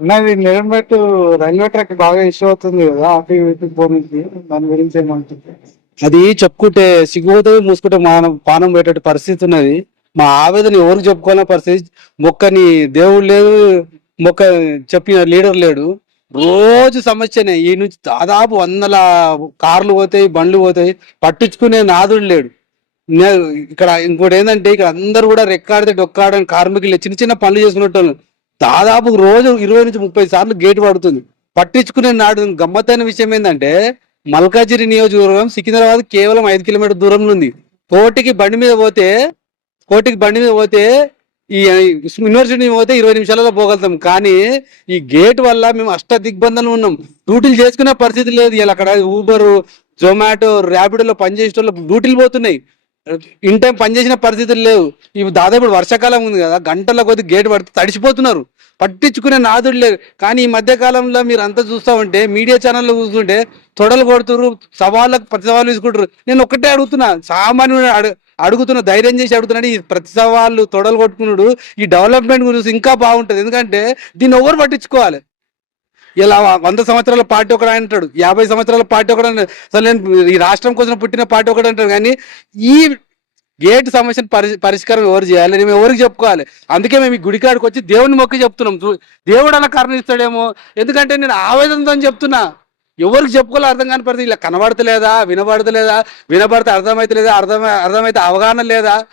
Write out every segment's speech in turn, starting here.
ఉన్నది నిరంబెట్టు railway track బాగా ఇష్యూ అవుతుంది కదా అటు పోనీకి దాని గురించి ఏమంటుంది? అది చెప్పుకుంటే సిగ్గుపోతుంది మూసుకుంటే మనం పానం పెట్టే పరిస్థితి ఉన్నది. మా ఆవేదన ఎవరికి చెప్పుకోవాలన్న పరిస్థితి మొక్కని దేవుడు లేదు మొక్క చెప్పిన లీడర్ లేడు. రోజు సమస్యనే ఈ నుంచి దాదాపు వందల కార్లు పోతాయి బండ్లు పోతాయి పట్టించుకునే నాదుడు లేడు. నే- ఇక్కడ ఇంకోటి ఏంటంటే ఇక్కడ అందరు కూడా రెక్కాడితే డొక్కాడని కార్మికులు చిన్న చిన్న పనులు చేసుకునేటోళ్ళు దాదాపు రోజు ఇరవై నుంచి ముప్పై సార్లు గేట్ పడుతుంది. పట్టించుకునే నాడు గమ్మత్తైన విషయం ఏంటంటే మల్కాజిరి నియోజకవర్గం సికింద్రాబాద్ కేవలం ఐదు కిలోమీటర్ దూరంలో ఉంది. కోటికి బండి మీద పోతే కోటికి బండి మీద పోతే ఈ యూనివర్సిటీ పోతే ఇరవై నిమిషాలలో పోగలుగుతాం. కానీ ఈ గేట్ వల్ల మేము అష్ట దిగ్బంధంలో ఉన్నాం. డ్యూటీలు చేసుకునే పరిస్థితి లేదు. ఇలా అక్కడ ఊబర్ జొమాటో ర్యాపిడోలో పనిచేసే వాళ్ళు డ్యూటీలు పోతున్నాయి. ఇన్ టైం పనిచేసిన పరిస్థితులు లేవు. ఇవి దాదాపు వర్షాకాలం ఉంది కదా గంటల కొద్ది గేట్ పడితే తడిసిపోతున్నారు. పట్టించుకునే నాదుడు లేరు. కానీ ఈ మధ్య కాలంలో మీరు అంతా చూస్తూ ఉంటే మీడియా ఛానల్లో చూస్తుంటే తొడలు కొడుతురు సవాళ్ళకు ప్రతి సవాళ్ళు తీసుకుంటారు నేను ఒక్కటే అడుగుతున్నా సామాన్యుడు అడు అడుగుతున్న ధైర్యం చేసి అడుగుతున్నాడు ఈ ప్రతి సవాళ్ళు తొడలు కొట్టుకున్నాడు ఈ డెవలప్మెంట్ గురించి ఇంకా బాగుంటుంది. ఎందుకంటే దీన్ని ఎవరు పట్టించుకోవాలి? ఇలా వంద సంవత్సరాల పార్టీ ఒకడు అంటాడు యాభై సంవత్సరాల పార్టీ ఒకడు అంటాడు. అసలు నేను ఈ రాష్ట్రం కోసం పుట్టిన పార్టీ ఒకడు అంటాడు. కానీ ఈ గేట్ సమస్యను పరి పరిష్కారం ఎవరు చేయాలి? మేము ఎవరికి చెప్పుకోవాలి? అందుకే మేము ఈ గుడికాడికి వచ్చి దేవుని మొక్కి చెప్తున్నాం. దేవుడు అలా కారణం ఎందుకంటే నేను ఆవేదనతో చెప్తున్నా. ఎవరికి చెప్పుకోవాలి అర్థం కాని పరిస్థితి. ఇలా కనబడతలేదా? వినబడతలేదా? వినబడితే అర్థమైతలేదా? అర్థం అర్థమైతే అవగాహన లేదా?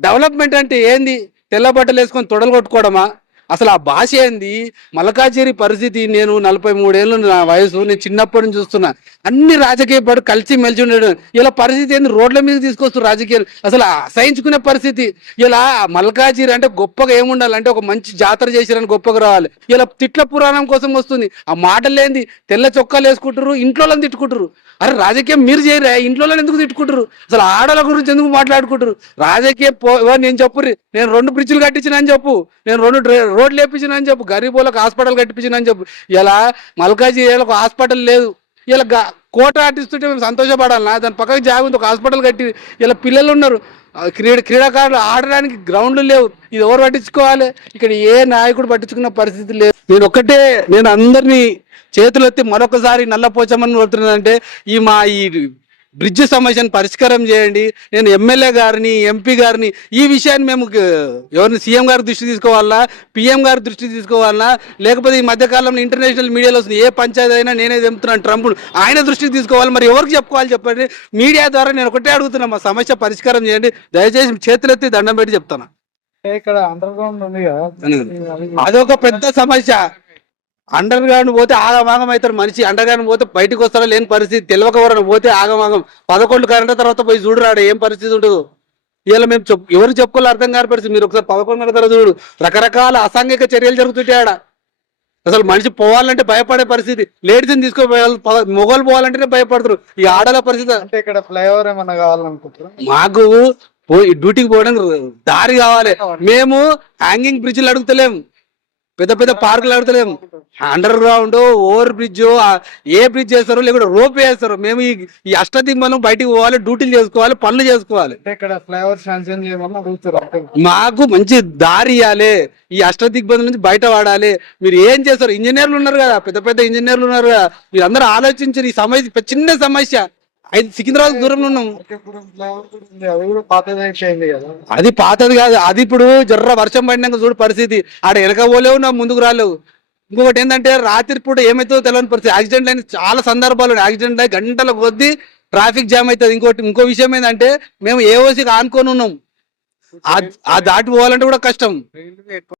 డెవలప్మెంట్ అంటే ఏంది? తెల్ల బట్టలు వేసుకొని తొడలు కొట్టుకోవడమా? అసలు ఆ భాష ఏంది? మలకాచేరి పరిస్థితి నేను నలభై మూడేళ్ళు నా వయసు నేను చిన్నప్పటి నుంచి చూస్తున్నా. అన్ని రాజకీయ పడు కలిసి మెలిసి ఉండడం ఇలా పరిస్థితి ఏంది? రోడ్ల మీద తీసుకొస్తారు రాజకీయాలు. అసలు అసహించుకునే పరిస్థితి. ఇలా మల్కాజిరి అంటే గొప్పగా ఏముండాలంటే ఒక మంచి జాతర చేసిరని గొప్పగా రావాలి. ఇలా తిట్ల పురాణం కోసం వస్తుంది. ఆ మాటలేంది తెల్ల చొక్కాలు వేసుకుంటారు ఇంట్లో తిట్టుకుంటారు అరే రాజకీయం మీరు చేయరా? ఇంట్లో ఎందుకు తిట్టుకుంటారు అసలు ఆడల గురించి ఎందుకు మాట్లాడుకుంటారు రాజకీయ పో నేను చెప్పు నేను రెండు బ్రిడ్జ్లు కట్టించిన అని చెప్పు. నేను రెండు డ్రై- రోడ్లు వేపించిన అని చెప్పు. గరీబోళ్ళకి హాస్పిటల్ కట్టించిన అని చెప్పు. ఇలా మల్కాజీ ఒక హాస్పిటల్ లేదు. ఇలా గా- కోట ఆటిస్తుంటే మేము సంతోషపడాలన్నా దాని పక్కకి జాగా ఉంది ఒక హాస్పిటల్ కట్టి ఇలా పిల్లలు ఉన్నారు. క్రీడ క్రీడాకారులు ఆడడానికి గ్రౌండ్లు లేవు. ఇది ఎవరు పట్టించుకోవాలి? ఇక్కడ ఏ నాయకుడు పట్టించుకున్న పరిస్థితి లేదు. నేను ఒక్కటే నేను అందరినీ చేతులు ఎత్తి మరొకసారి నల్లపోచమని కోరుతున్నానంటే ఈ మా ఈ బ్రిడ్జ్ సమస్యను పరిష్కారం చేయండి. నేను ఎమ్మెల్యే గారిని ఎంపీ గారిని ఈ విషయాన్ని మేము ఎవరిని సీఎం గారి దృష్టి తీసుకోవాలా పిఎం గారి దృష్టి తీసుకోవాలా లేకపోతే ఈ మధ్య కాలంలో ఇంటర్నేషనల్ మీడియాలో వస్తుంది ఏ పంచాయతీ అయినా నేనే చెప్తున్నాను ట్రంప్ ఆయన దృష్టికి తీసుకోవాలి మరి ఎవరికి చెప్పుకోవాలి చెప్పండి? మీడియా ద్వారా నేను ఒకటే అడుగుతున్నా మా సమస్య పరిష్కారం చేయండి దయచేసి చేతులెత్తి దండం పెట్టి చెప్తాను ఇక్కడ అండర్ గ్రౌండ్ ఉంది కదా. అది అదొక పెద్ద సమస్య. అండర్ గ్రౌండ్ పోతే ఆగమాగం అవుతారు మనిషి అండర్ గ్రౌండ్ పోతే బయటకు వస్తారో లేని పరిస్థితి తెలియక ఎవరైనా పోతే ఆగమాగం. పదకొండు గంటల తర్వాత పోయి చూడరాడు ఏం పరిస్థితి ఉండదు ఇలా మేము చెప్పు ఎవరు చెప్పుకోవాలి అర్థం కాని పరిస్థితి. మీరు ఒకసారి పదకొండు గంటల తర్వాత చూడు రకరకాల అసాంఘిక చర్యలు జరుగుతుంటాయి ఆడ. అసలు మనిషి పోవాలంటే భయపడే పరిస్థితి. లేడీస్ని తీసుకుపోవాలి మొగలు పోవాలంటేనే భయపడతారు. ఈ ఆడల పరిస్థితి. అంటే ఇక్కడ ఫ్లైఓవర్ ఏమన్నా కావాలనుకుంటారా మాకు పోయి డ్యూటీకి పోవడానికి దారి కావాలి. మేము హ్యాంగింగ్ బ్రిడ్జ్లు అడుగుతలేము పెద్ద పెద్ద పార్కులు అడుగుతలేము అండర్ గ్రౌండ్ ఓవర్ బ్రిడ్జ్ ఏ బ్రిడ్జ్ చేస్తారు లేకుంటే రోప్ వేస్తారు. మేము ఈ ఈ అష్టదిమ్మలం బయటికి పోవాలి డ్యూటీలు చేసుకోవాలి పనులు చేసుకోవాలి. మాకు మంచి దారి ఇవ్వాలి. ఈ అష్టదిగ్బంధం నుంచి బయట వాడాలి. మీరు ఏం చేస్తారు? ఇంజనీర్లు ఉన్నారు కదా పెద్ద పెద్ద ఇంజనీర్లు ఉన్నారు కదా. మీరు అందరూ ఆలోచించారు ఈ సమస్య చిన్న సమస్య. ఐదు సికింద్రాబాద్ దూరంలో ఉన్నాం. అది పాతది కదా అది ఇప్పుడు జర్ర వర్షం పడినాక చూడు పరిస్థితి. ఆడ వెనక పోలేవు నా ముందుకు రాలేవు. ఇంకొకటి ఏంటంటే రాత్రి పూట ఏమైతుందో తెలియని పరిస్థితి. యాక్సిడెంట్ అయిన చాలా సందర్భాలు. యాక్సిడెంట్ అయి గంటల కొద్దీ ట్రాఫిక్ జామ్ అవుతుంది. ఇంకోటి ఇంకో విషయం ఏంటంటే మేము ఏఓసీకి ఆనుకొని ఉన్నాం. ఆ- దాటి పోవాలంటే కూడా కష్టం.